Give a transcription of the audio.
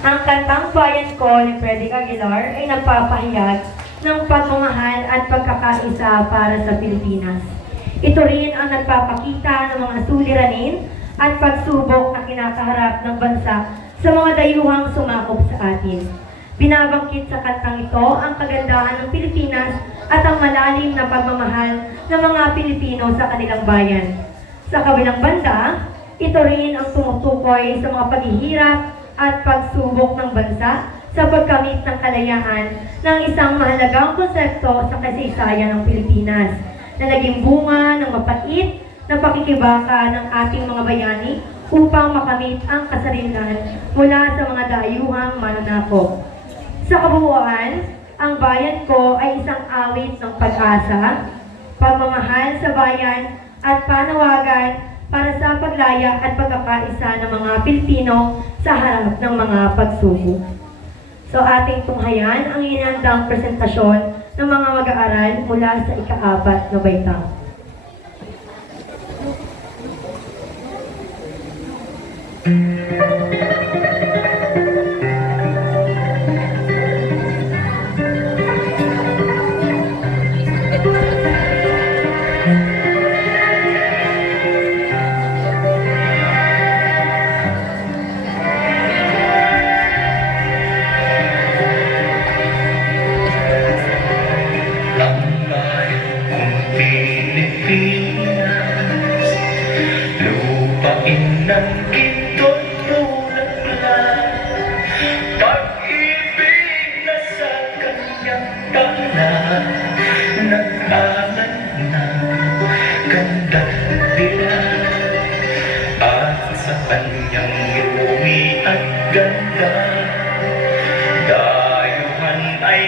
Ang kantang Bayan Ko ni Freddy Aguilar ay nagpapahayag ng pagmamahal at pagkakaisa para sa Pilipinas. Ito rin ang nagpapakita ng mga suliranin at pagsubok na kinakaharap ng bansa sa mga dayuhang sumakop sa atin. Binabangkit sa kantang ito ang kagandahan ng Pilipinas at ang malalim na pagmamahal ng mga Pilipino sa kanilang bayan. Sa kabilang banda, ito rin ang tumutukoy sa mga paghihirap at pagsubok ng bansa sa pagkamit ng kalayaan ng isang mahalagang konsepto sa kasaysayan ng Pilipinas na naging bunga ng mapait na pakikibaka ng ating mga bayani upang makamit ang kasarinlan mula sa mga dayuhang mananakop. Sa kabuuan, ang Bayan Ko ay isang awit ng pag-asa, pagmamahal sa bayan at panawagan para sa paglaya at pagkakaisa ng mga Pilipino sa harap ng mga pagsubok. So ating tunghayan ang inandang presentasyon ng mga mag-aaral mula sa ika-4 na baita. Lupain ng kintot nunaglan, pag-ibig na sa kanyang tanan, nag-angan ng kandang-dilan, at sa kanyang iuwi at ganda, dayuhan ay